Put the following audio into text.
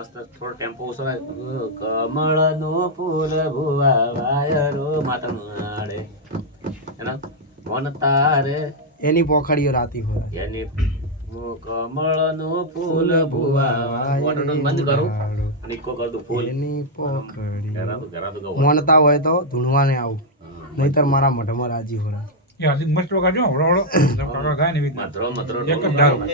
મસ્ત થોડો ટેમ્પો ઓછો કમળનું ફૂલ ભુવા વાયરો માતા માડે એના મન તારે એની પોખડીઓ રાતી હોય એની કમળનું ફૂલ ભુવા વાટો બંધ કરો અને ઇકો કર દઉં ફૂલ એની પોખડી ઘરા તો મોનતા હોય તો ધૂણવાને આવું નહીતર મારા મોઢામાં રાજી હોય યાર મસ્ત વગાડજો હળો હળો ગાય ને મધરો મધરો એક જ ડાળો